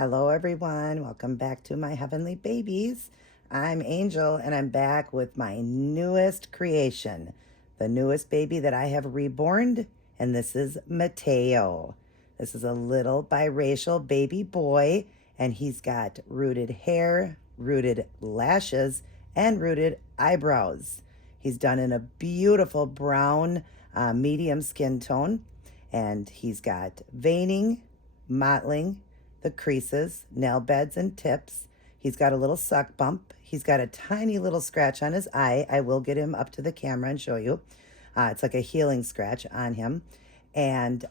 Hello, everyone. Welcome back to my heavenly babies. I'm Angel, and I'm back with my newest creation, the newest baby that I have reborn, and this is Mateo. This is a little biracial baby boy, and he's got rooted hair, rooted lashes, and rooted eyebrows. He's done in a beautiful brown, medium skin tone, and he's got veining, mottling, the creases, nail beds, and tips. He's got a little suck bump. He's got a tiny little scratch on his eye. I will get him up to the camera and show you. It's like a healing scratch on him. And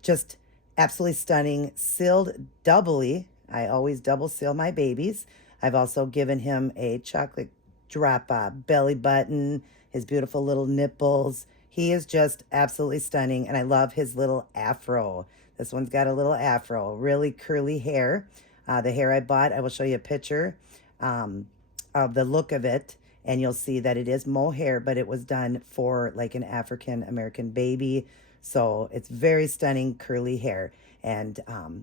just absolutely stunning, sealed doubly. I always double seal my babies. I've also given him a chocolate drop belly button, his beautiful little nipples. He is just absolutely stunning, and I love his little afro. This one's got a little afro, really curly hair. The hair I bought, I will show you a picture of the look of it, and you'll see that it is mohair, but it was done for like an African American baby. So it's very stunning curly hair. And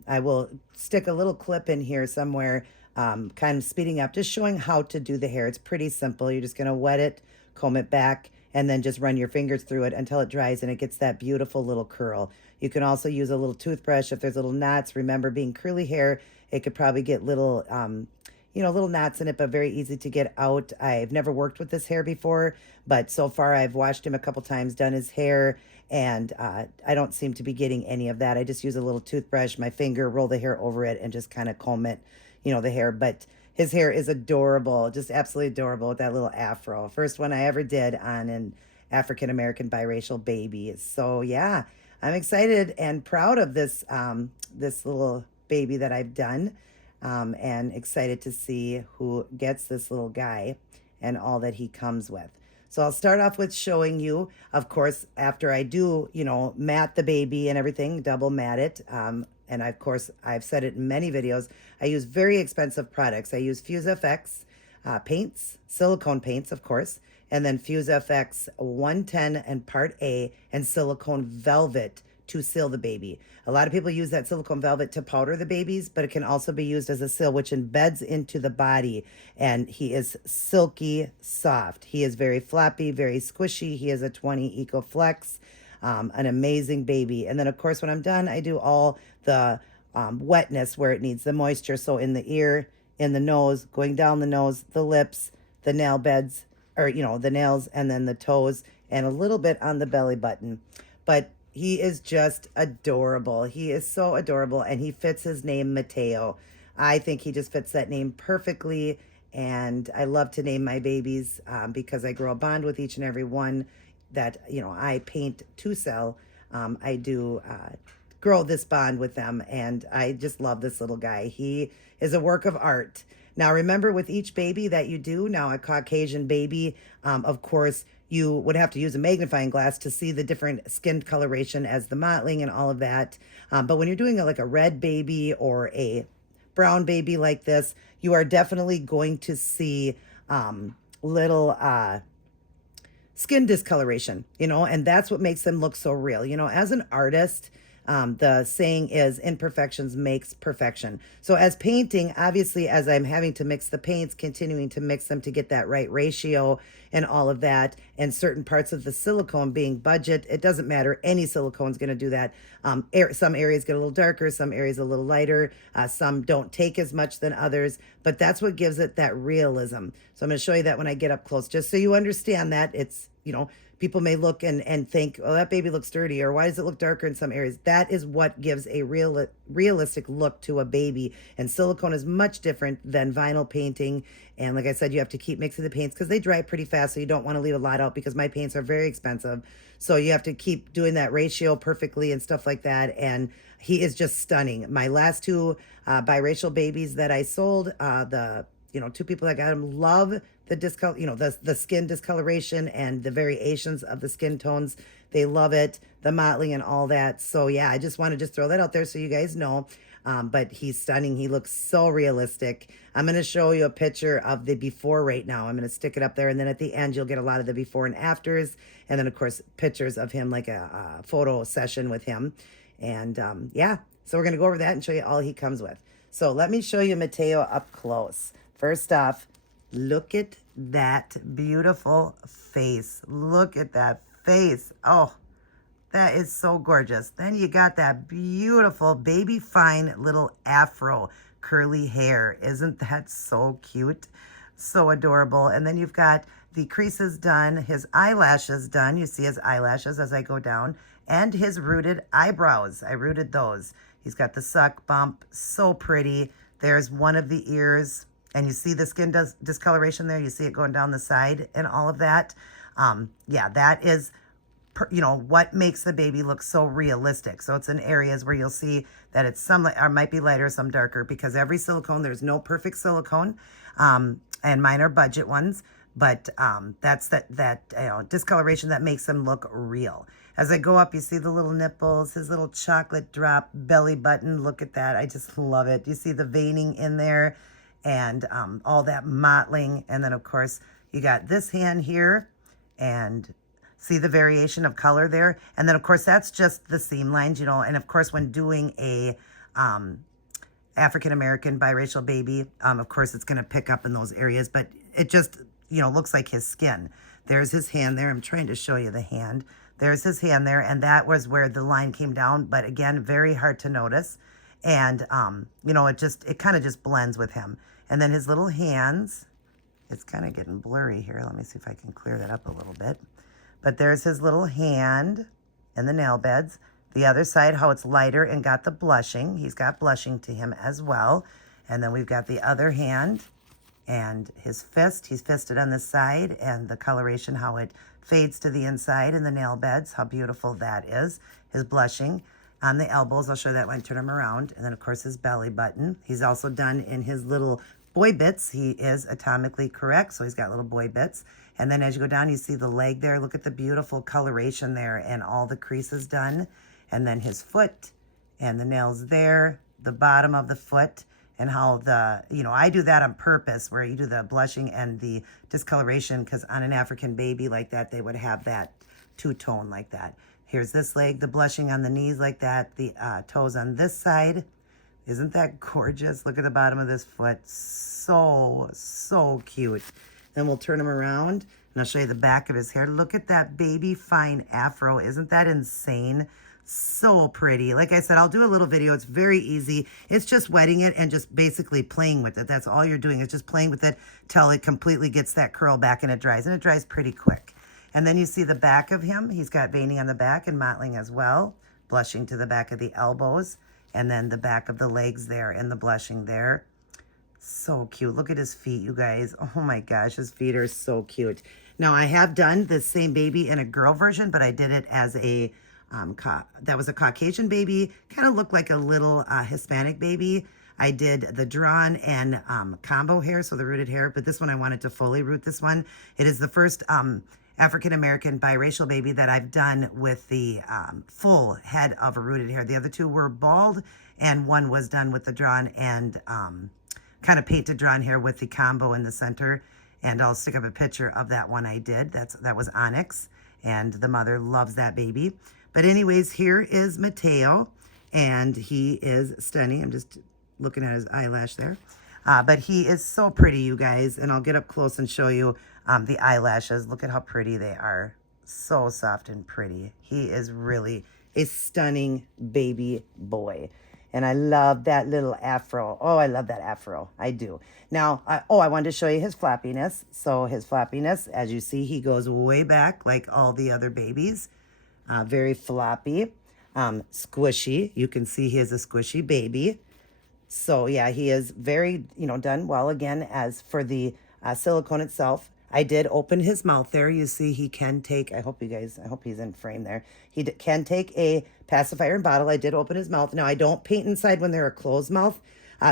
I will stick a little clip in here somewhere, kind of speeding up, just showing how to do the hair. It's pretty simple. You're just going to wet it, comb it back, and then just run your fingers through it until it dries and it gets that beautiful little curl. You can also use a little toothbrush if there's little knots. Remember, being curly hair, it could probably get little, little knots in it, but very easy to get out. I've never worked with this hair before, but so far I've washed him a couple times, done his hair, and I don't seem to be getting any of that. I just use a little toothbrush, my finger, roll the hair over it, and just kind of comb it, the hair. But his hair is adorable, just absolutely adorable with that little afro. First one I ever did on an African American biracial baby. So yeah, I'm excited and proud of this this little baby that I've done, and excited to see who gets this little guy and all that he comes with. So I'll start off with showing you, of course, after I do, mat the baby and everything, double mat it. And of course, I've said it in many videos, I use very expensive products. I use Fuse FX paints, silicone paints, of course, and then Fuse FX 110 and Part A and silicone velvet to seal the baby. A lot of people use that silicone velvet to powder the babies, but it can also be used as a seal, which embeds into the body. And he is silky soft. He is very floppy, very squishy. He is a 20 Eco Flex, an amazing baby. And then, of course, when I'm done, I do all the wetness where it needs the moisture. So in the ear, in the nose, going down the nose, the lips, the nail beds, or, the nails, and then the toes, and a little bit on the belly button. But he is just adorable. He is so adorable, and he fits his name, Mateo. I think he just fits that name perfectly, and I love to name my babies because I grow a bond with each and every one that, I paint to sell. I do grow this bond with them, and I just love this little guy. He is a work of art. Now, remember, with each baby that you do, now a Caucasian baby, of course, you would have to use a magnifying glass to see the different skin coloration as the mottling and all of that. But when you're doing like a red baby or a brown baby like this, you are definitely going to see little skin discoloration, and that's what makes them look so real. As an artist, the saying is imperfections makes perfection. So as painting, obviously, as I'm having to mix the paints, continuing to mix them to get that right ratio and all of that, and certain parts of the silicone being budget, it doesn't matter. Any silicone is going to do that. Some areas get a little darker, some areas a little lighter, some don't take as much than others, but that's what gives it that realism. So I'm going to show you that when I get up close, just so you understand that it's, people may look and think, oh, that baby looks dirty, or why does it look darker in some areas? That is what gives a realistic look to a baby. And silicone is much different than vinyl painting. And like I said, you have to keep mixing the paints because they dry pretty fast. So you don't want to leave a lot out because my paints are very expensive. So you have to keep doing that ratio perfectly and stuff like that. And he is just stunning. My last two biracial babies that I sold, the two people that got him love the discolor, the skin discoloration and the variations of the skin tones. They love it, the mottling and all that. So yeah, I just want to throw that out there so you guys know. But he's stunning. He looks so realistic. I'm going to show you a picture of the before right now. I'm going to stick it up there, and then at the end you'll get a lot of the before and afters, and then of course pictures of him, like a photo session with him. And yeah, so we're going to go over that and show you all he comes with. So let me show you Mateo up close. First off, look at that beautiful face. Look at that face. Oh, that is so gorgeous. Then you got that beautiful baby fine little afro curly hair. Isn't that so cute? So adorable. And then you've got the creases done, his eyelashes done. You see his eyelashes as I go down, and his rooted eyebrows. I rooted those. He's got the suck bump, so pretty. There's one of the ears, and you see the skin discoloration there. You see it going down the side and all of that. Yeah, that is, you know, what makes the baby look so realistic. So it's in areas where you'll see that it's some or might be lighter, some darker, because every silicone, there's no perfect silicone, and mine are budget ones. But that's that you know, discoloration that makes them look real. As I go up, you see the little nipples, his little chocolate drop belly button. Look at that. I just love it. You see the veining in there and all that mottling. And then, of course, you got this hand here and see the variation of color there. And then, of course, that's just the seam lines, you know. And, of course, when doing a African-American biracial baby, of course, it's going to pick up in those areas. But it just, you know, looks like his skin. There's his hand there. I'm trying to show you the hand. There's his hand there, and that was where the line came down. But again, very hard to notice. And, you know, it kind of just blends with him. And then his little hands, it's kind of getting blurry here. Let me see if I can clear that up a little bit. But there's his little hand and the nail beds. The other side, how it's lighter and got the blushing. He's got blushing to him as well. And then we've got the other hand and his fist. He's fisted on this side, and the coloration, how it fades to the inside, and the nail beds, how beautiful that is. His blushing on the elbows. I'll show that when I turn him around. And then, of course, his belly button. He's also done in his little boy bits. He is atomically correct, so he's got little boy bits. And then as you go down, you see the leg there. Look at the beautiful coloration there and all the creases done. And then his foot and the nails there, the bottom of the foot, and how the, you know, I do that on purpose where you do the blushing and the discoloration, because on an African baby like that, they would have that two-tone like that. Here's this leg, the blushing on the knees like that, the toes on this side. Isn't that gorgeous? Look at the bottom of this foot. So, so cute. Then we'll turn him around, and I'll show you the back of his hair. Look at that baby fine afro. Isn't that insane? So pretty. Like I said, I'll do a little video. It's very easy. It's just wetting it and just basically playing with it. That's all you're doing, is just playing with it till it completely gets that curl back and it dries. And it dries pretty quick. And then you see the back of him. He's got veining on the back and mottling as well. Blushing to the back of the elbows. And then the back of the legs there and the blushing there. So cute. Look at his feet, you guys. Oh my gosh, his feet are so cute. Now, I have done this same baby in a girl version, but I did it as a that was a Caucasian baby, kind of looked like a little Hispanic baby. I did the drawn and combo hair, so the rooted hair, but this one I wanted to fully root this one. It is the first African-American biracial baby that I've done with the full head of a rooted hair. The other two were bald, and one was done with the drawn and kind of painted drawn hair with the combo in the center. And I'll stick up a picture of that one I did. That was Onyx, and the mother loves that baby. But anyways, here is Mateo, and he is stunning. I'm just looking at his eyelash there. But he is so pretty, you guys, and I'll get up close and show you the eyelashes. Look at how pretty they are. So soft and pretty. He is really a stunning baby boy. And I love that little afro. Oh, I love that afro. I do. Now, I wanted to show you his flappiness. So his flappiness, as you see, he goes way back like all the other babies. Very floppy, squishy. You can see he is a squishy baby. So yeah, he is very, you know, done well. Again, as for the silicone itself, I did open his mouth there. You see he can take, I hope he's in frame there. He can take a pacifier bottle. I did open his mouth. Now, I don't paint inside when they're a closed mouth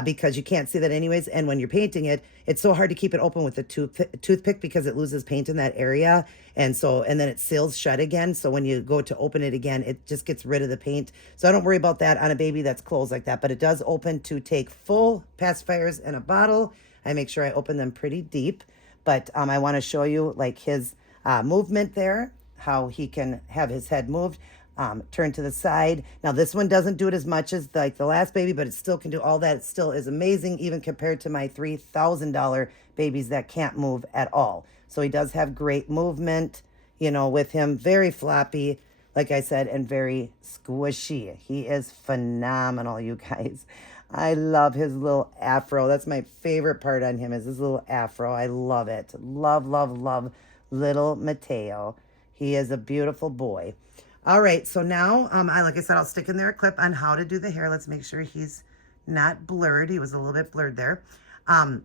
because you can't see that anyways. And when you're painting it, it's so hard to keep it open with a toothpick because it loses paint in that area. And then it seals shut again. So when you go to open it again, it just gets rid of the paint. So I don't worry about that on a baby that's closed like that. But it does open to take full pacifiers in a bottle. I make sure I open them pretty deep. But I want to show you like his movement there, how he can have his head moved. turn to the side. Now this one doesn't do it as much as like the last baby, but it still can do all that. It still is amazing, even compared to my $3,000 babies that can't move at all. So he does have great movement, you know, with him. Very floppy, like I said, and very squishy. He is phenomenal, you guys. I love his little afro. That's my favorite part on him, is his little afro. I love it. Love, love, love little Mateo. He is a beautiful boy. All right, so now, like I said, I'll stick in there a clip on how to do the hair. Let's make sure he's not blurred. He was a little bit blurred there. I'm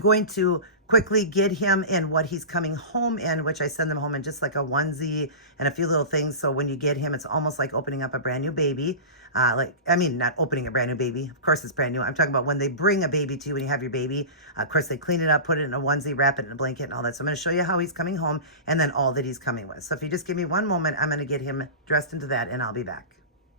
going to quickly get him in what he's coming home in, which I send them home in just like a onesie and a few little things. So when you get him, it's almost like opening up a brand new baby. Not opening a brand new baby. Of course, it's brand new. I'm talking about when they bring a baby to you, when you have your baby. Of course, they clean it up, put it in a onesie, wrap it in a blanket and all that. So I'm going to show you how he's coming home and then all that he's coming with. So if you just give me one moment, I'm going to get him dressed into that and I'll be back.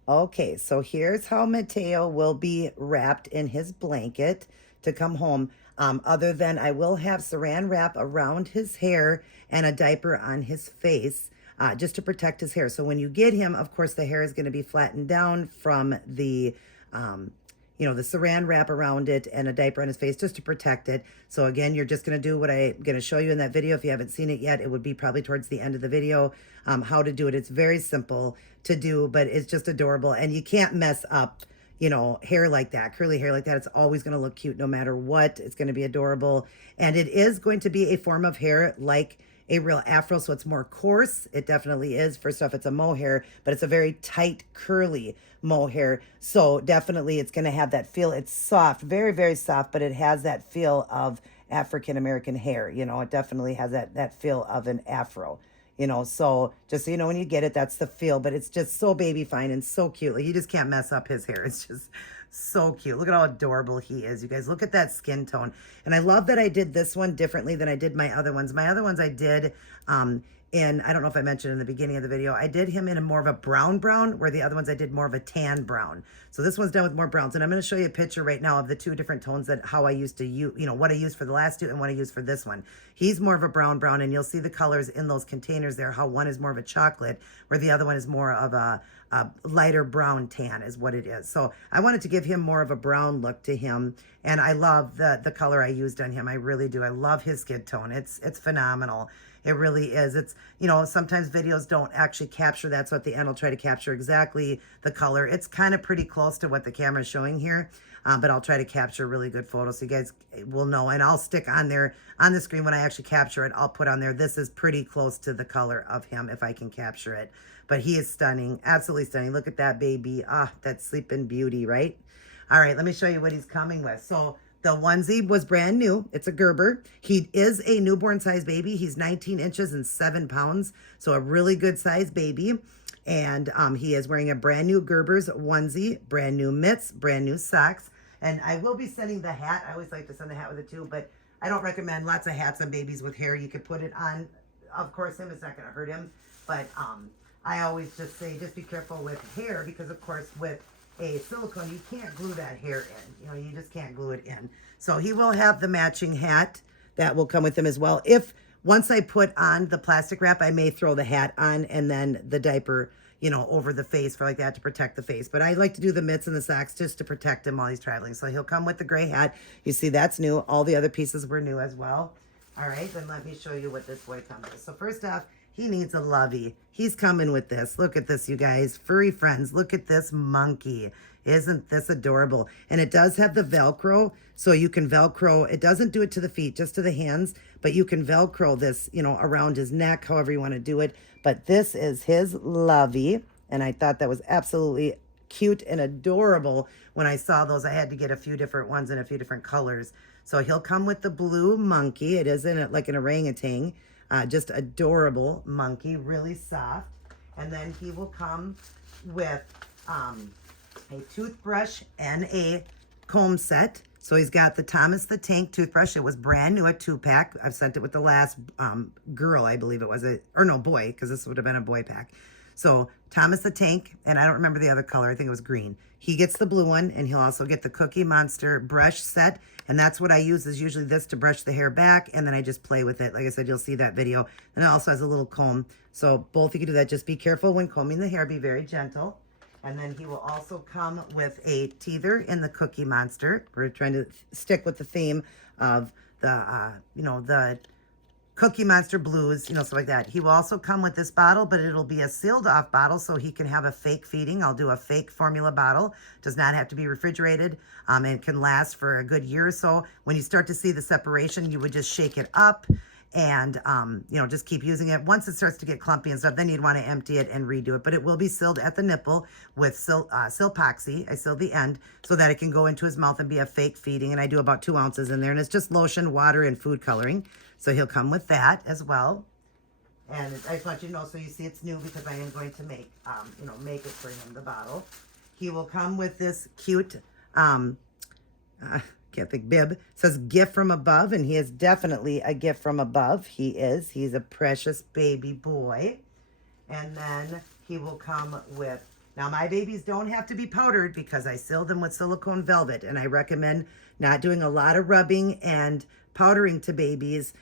Okay, so here's how Mateo will be wrapped in his blanket to come home. Other than I will have saran wrap around his hair and a diaper on his face, just to protect his hair. So when you get him, of course, the hair is going to be flattened down from the, the saran wrap around it and a diaper on his face just to protect it. So again, you're just going to do what I'm going to show you in that video. If you haven't seen it yet, it would be probably towards the end of the video, how to do it. It's very simple to do, but it's just adorable. And you can't mess up, hair like that, curly hair like that. It's always going to look cute no matter what. It's going to be adorable. And it is going to be a form of hair like a real afro, so it's more coarse. It definitely is. First off, it's a mohair, but it's a very tight, curly mohair. So definitely it's going to have that feel. It's soft, very, very soft, but it has that feel of African-American hair. It definitely has that feel of an afro. So just so you know, when you get it, that's the feel, but it's just so baby fine and so cute. Like, you just can't mess up his hair. It's just so cute. Look at how adorable he is, you guys. Look at that skin tone. And I love that I did this one differently than I did my other ones. My other ones I did I don't know if I mentioned in the beginning of the video, I did him in a more of a brown, where the other ones I did more of a tan brown. So this one's done with more browns. And I'm going to show you a picture right now of the two different tones that how I used to use, what I used for the last two and what I used for this one. He's more of a brown, and you'll see the colors in those containers there, how one is more of a chocolate, where the other one is more of a lighter brown tan is what it is. So I wanted to give him more of a brown look to him. And I love the color I used on him. I really do. I love his skin tone. It's phenomenal. It really is. It's, sometimes videos don't actually capture that. So at the end, I'll try to capture exactly the color. It's kind of pretty close to what the camera is showing here. But I'll try to capture really good photos so you guys will know. And I'll stick on there on the screen when I actually capture it. I'll put on there, this is pretty close to the color of him if I can capture it. But he is stunning, absolutely stunning. Look at that baby. That sleeping beauty, right? All right, let me show you what he's coming with. So the onesie was brand new. It's a Gerber. He is a newborn size baby. He's 19 inches and 7 pounds. So a really good size baby. And he is wearing a brand new Gerber's onesie, brand new mitts, brand new socks. And I will be sending the hat. I always like to send the hat with it too, but I don't recommend lots of hats on babies with hair. You could put it on, of course, him. It's not going to hurt him. But I always just say, just be careful with hair because, of course, with a silicone, you can't glue that hair in. You just can't glue it in. So he will have the matching hat that will come with him as well. If once I put on the plastic wrap, I may throw the hat on and then the diaper, over the face for like that to protect the face. But I like to do the mitts and the socks just to protect him while he's traveling. So he'll come with the gray hat. You see, that's new. All the other pieces were new as well. All right, then let me show you what this boy comes with. So first off, he needs a Lovey. He's coming with this. Look at this, you guys. Furry friends, look at this monkey. Isn't this adorable? And it does have the Velcro, so you can Velcro. It doesn't do it to the feet, just to the hands, but you can Velcro this, around his neck, however you want to do it. But this is his Lovey, and I thought that was absolutely cute and adorable. When I saw those, I had to get a few different ones in a few different colors. So he'll come with the blue monkey. It is in it like an orangutan. Just adorable monkey, really soft. And then he will come with a toothbrush and a comb set. So he's got the Thomas the Tank toothbrush. It was brand new, a 2-pack. I've sent it with the last girl, I believe it was, or no, boy, because this would have been a boy pack. So Thomas the Tank, and I don't remember the other color. I think it was green. He gets the blue one, and he'll also get the Cookie Monster brush set, and that's what I use is usually this to brush the hair back, and then I just play with it. Like I said, you'll see that video. And it also has a little comb. So both you can do that. Just be careful when combing the hair. Be very gentle. And then he will also come with a teether in the Cookie Monster. We're trying to stick with the theme of the, the Cookie Monster blues, stuff like that. He will also come with this bottle, but it'll be a sealed off bottle so he can have a fake feeding. I'll do a fake formula bottle. Does not have to be refrigerated and can last for a good year or so. When you start to see the separation, you would just shake it up and, just keep using it. Once it starts to get clumpy and stuff, then you'd want to empty it and redo it. But it will be sealed at the nipple with Silpoxy. I sealed the end so that it can go into his mouth and be a fake feeding. And I do about 2 ounces in there. And it's just lotion, water, and food coloring. So he'll come with that as well. And I just want you to know so you see it's new because I am going to make it for him, the bottle. He will come with this cute, can't think, bib. It says gift from above, and he is definitely a gift from above. He's a precious baby boy. And then he will come with, now my babies don't have to be powdered because I sealed them with silicone velvet, and I recommend not doing a lot of rubbing and powdering to babies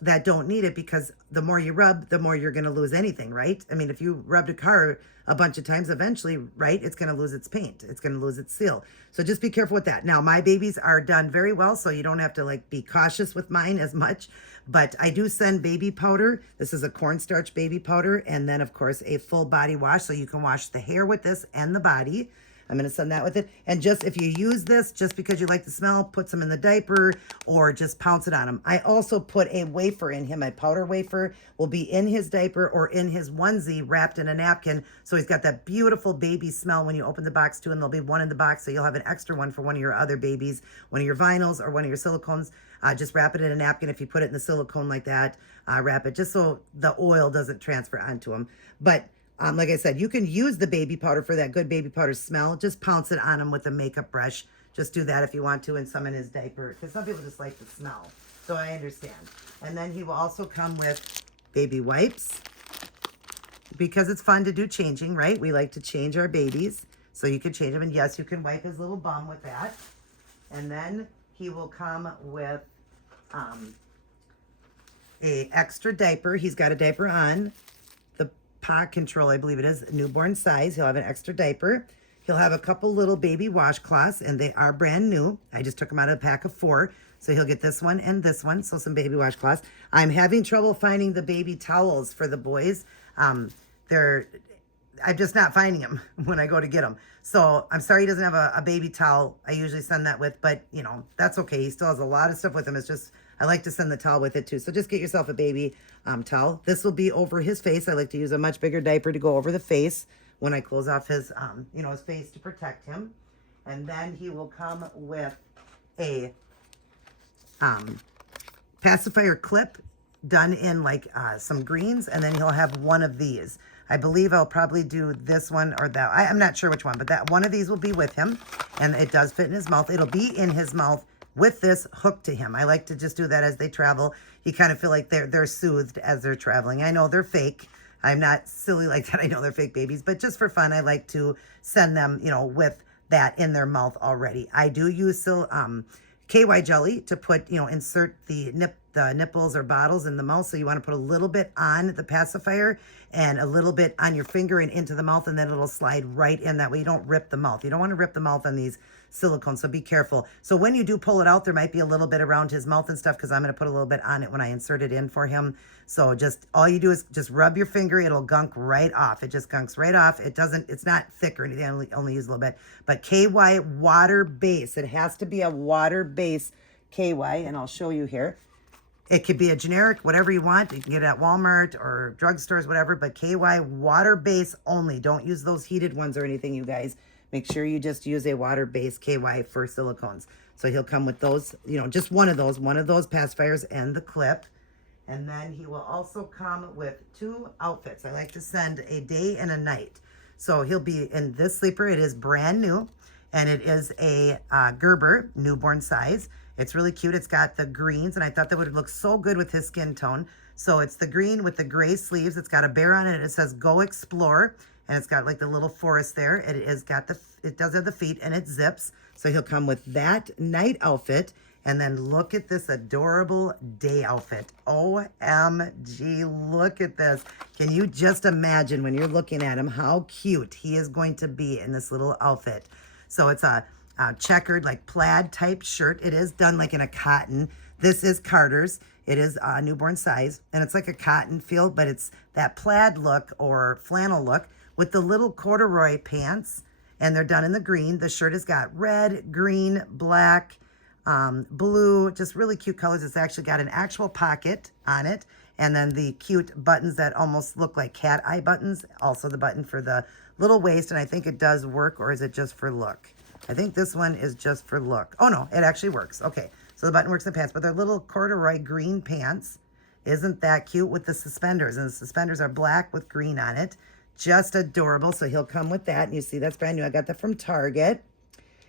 that don't need it, because the more you rub, the more you're going to lose anything, right? I mean, if you rubbed a car a bunch of times, eventually, right, it's going to lose its paint. It's going to lose its seal. So just be careful with that. Now, my babies are done very well, so you don't have to be cautious with mine as much. But I do send baby powder. This is a cornstarch baby powder. And then, of course, a full body wash. So you can wash the hair with this and the body. I'm going to send that with it. And just if you use this, just because you like the smell, put some in the diaper or just pounce it on him. I also put a wafer in him. My powder wafer will be in his diaper or in his onesie wrapped in a napkin. So he's got that beautiful baby smell when you open the box too. And there'll be one in the box. So you'll have an extra one for one of your other babies, one of your vinyls or one of your silicones. Just wrap it in a napkin. If you put it in the silicone like that, wrap it just so the oil doesn't transfer onto him. But like I said, you can use the baby powder for that good baby powder smell. Just pounce it on him with a makeup brush. Just do that if you want to, and some in his diaper, because some people just like the smell. So I understand. And then he will also come with baby wipes, because it's fun to do changing, right? We like to change our babies, so you can change them. And yes, you can wipe his little bum with that. And then he will come with a extra diaper. He's got a diaper on. Paw Control, I believe it is, newborn size. He'll have an extra diaper. He'll have a couple little baby washcloths, and they are brand new. I just took them out of a pack of 4. So he'll get this one and this one, so some baby washcloths. I'm having trouble finding the baby towels for the boys. I'm just not finding them when I go to get them. So I'm sorry he doesn't have a baby towel. I usually send that with, but that's okay. He still has a lot of stuff with him. It's just, I like to send the towel with it too. So just get yourself a baby towel. This will be over his face. I like to use a much bigger diaper to go over the face when I close off his, his face to protect him. And then he will come with a pacifier clip done in some greens. And then he'll have one of these. I believe I'll probably do this one or that. I'm not sure which one, but that one of these will be with him. And it does fit in his mouth. It'll be in his mouth with this hooked to him. I like to just do that as they travel. You kind of feel like they're soothed as they're traveling. I know they're fake. I'm not silly like that. I know they're fake babies, but just for fun, I like to send them, with that in their mouth already. I do use KY jelly to put, insert the nipples or bottles in the mouth. So you want to put a little bit on the pacifier and a little bit on your finger and into the mouth, and then it'll slide right in. That way you don't rip the mouth. You don't want to rip the mouth on these silicone, so be careful. So when you do pull it out, there might be a little bit around his mouth and stuff, because I'm going to put a little bit on it when I insert it in for him. So just all you do is just rub your finger. It'll gunk right off. It just gunks right off. It's not thick or anything. I only use a little bit. But KY water base. It has to be a water base KY, and I'll show you here. It could be a generic, whatever you want. You can get it at Walmart or drugstores, whatever. But KY water base only. Don't use those heated ones or anything, you guys. Make sure you just use a water-based KY for silicones. So he'll come with those, just one of those pacifiers and the clip. And then he will also come with 2 outfits. I like to send a day and a night. So he'll be in this sleeper. It is brand new, and it is a Gerber newborn size. It's really cute. It's got the greens, and I thought that would look so good with his skin tone. So it's the green with the gray sleeves. It's got a bear on it. It says, "Go Explore." and it's got like the little forest there. It does have the feet, and it zips. So he'll come with that night outfit. And then look at this adorable day outfit. OMG, look at this. Can you just imagine when you're looking at him how cute he is going to be in this little outfit? So it's a checkered, like plaid type shirt. It is done like in a cotton. This is Carter's. It is a newborn size, and it's like a cotton feel, but it's that plaid look or flannel look with the little corduroy pants, and they're done in the green. The shirt has got red, green, black, blue, just really cute colors. It's actually got an actual pocket on it, and then the cute buttons that almost look like cat eye buttons. Also the button for the little waist, and I think it does work, or is it just for look? I think this one is just for look. Oh no, it actually works. Okay, so the button works in the pants, but they're little corduroy green pants. Isn't that cute with the suspenders? And the suspenders are black with green on it. Just adorable. So he'll come with that, and you see that's brand new. I got that from Target.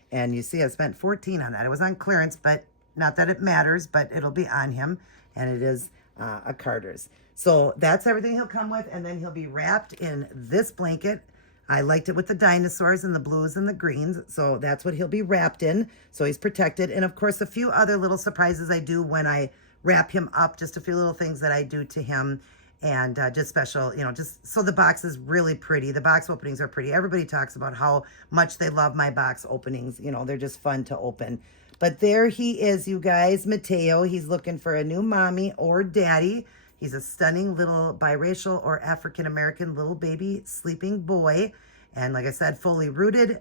And you see I spent $14 on that. It was on clearance, but not that it matters, but it'll be on him. And it is a Carter's. So that's everything he'll come with. And then he'll be wrapped in this blanket. I liked it with the dinosaurs and the blues and the greens. So that's what he'll be wrapped in. So he's protected. And of course, a few other little surprises I do when I wrap him up. Just a few little things that I do to him. And just special, just so the box is really pretty. The box openings are pretty. Everybody talks about how much they love my box openings. They're just fun to open. But there he is, you guys, Mateo. He's looking for a new mommy or daddy. He's a stunning little biracial or African-American little baby sleeping boy. And like I said, fully rooted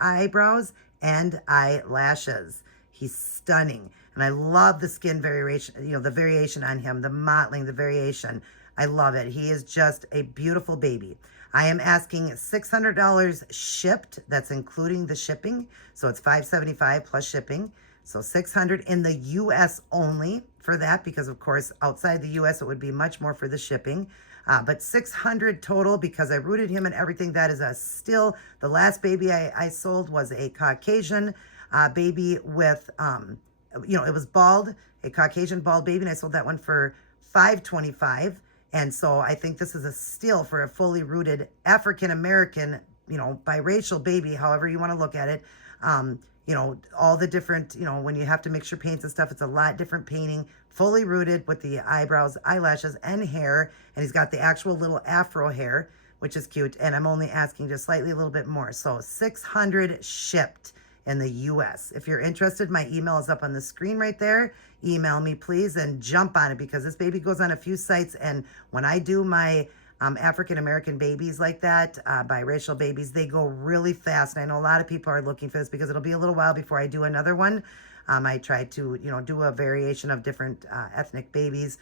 eyebrows and eyelashes. He's stunning. And I love the skin variation, the variation on him, the mottling, the variation. I love it. He is just a beautiful baby. I am asking $600 shipped. That's including the shipping. So it's $575 plus shipping. So $600 in the U.S. only for that, because of course, outside the U.S. it would be much more for the shipping. But $600 total because I rooted him and everything. That is still, the last baby I sold was a Caucasian baby with, it was bald, a Caucasian bald baby, and I sold that one for $525. And so I think this is a steal for a fully rooted African-American, biracial baby, however you want to look at it. All the different, when you have to mix your paints and stuff, it's a lot different painting, fully rooted with the eyebrows, eyelashes, and hair. And he's got the actual little Afro hair, which is cute. And I'm only asking just slightly a little bit more. So $600 shipped in the U.S. If you're interested, my email is up on the screen right there. Email me, please, and jump on it, because this baby goes on a few sites. And when I do my African-American babies like that, biracial babies, they go really fast. And I know a lot of people are looking for this because it'll be a little while before I do another one. I try to, do a variation of different ethnic babies,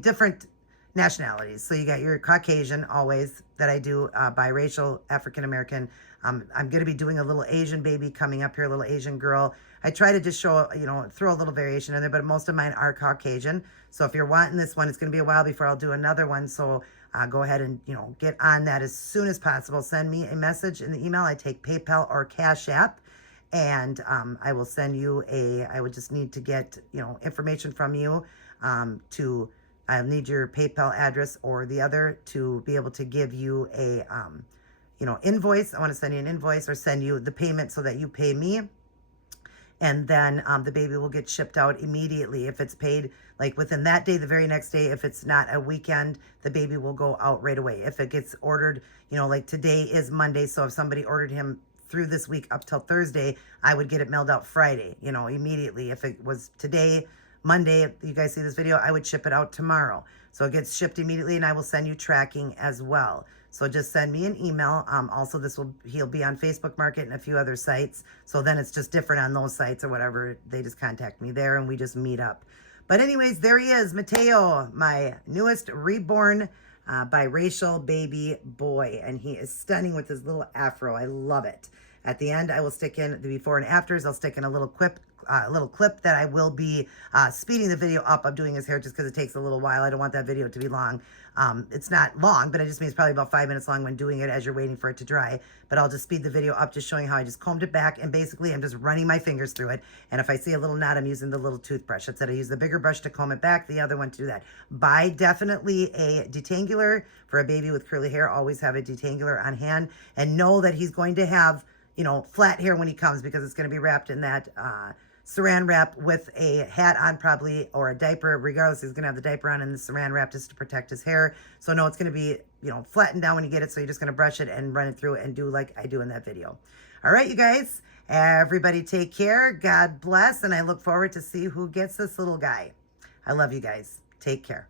different nationalities. So you got your Caucasian always that I do, biracial, African-American. I'm going to be doing a little Asian baby coming up here, a little Asian girl. I try to just show, throw a little variation in there, but most of mine are Caucasian. So if you're wanting this one, it's going to be a while before I'll do another one. So go ahead and, get on that as soon as possible. Send me a message in the email. I take PayPal or Cash App, and I will send you I would just need to get, information from you I'll need your PayPal address or the other to be able to give you a, invoice. I want to send you an invoice or send you the payment so that you pay me. And then the baby will get shipped out immediately. If it's paid like within that day, the very next day, if it's not a weekend, the baby will go out right away. If it gets ordered, like today is Monday. So if somebody ordered him through this week up till Thursday, I would get it mailed out Friday, immediately. If it was today, Monday, you guys see this video, I would ship it out tomorrow. So it gets shipped immediately, and I will send you tracking as well. So just send me an email. Also, he'll be on Facebook Market and a few other sites. So then it's just different on those sites or whatever. They just contact me there and we just meet up. But anyways, there he is, Mateo, my newest reborn biracial baby boy. And he is stunning with his little Afro. I love it. At the end, I will stick in the before and afters. I'll stick in a little clip that I will be speeding the video up of doing his hair just because it takes a little while. I don't want that video to be long. It's not long, but it just means probably about 5 minutes long when doing it as you're waiting for it to dry. But I'll just speed the video up, just showing how I just combed it back, and basically I'm just running my fingers through it. And if I see a little knot, I'm using the little toothbrush. That's it. I use the bigger brush to comb it back, the other one to do that. Buy definitely a detangler for a baby with curly hair. Always have a detangler on hand, and know that he's going to have, you know, flat hair when he comes, because it's going to be wrapped in that saran wrap with a hat on probably, or a diaper. Regardless, he's going to have the diaper on and the saran wrap just to protect his hair. So no, it's going to be, you know, flattened down when you get it. So you're just going to brush it and run it through and do like I do in that video. All right, you guys, everybody take care. God bless. And I look forward to see who gets this little guy. I love you guys. Take care.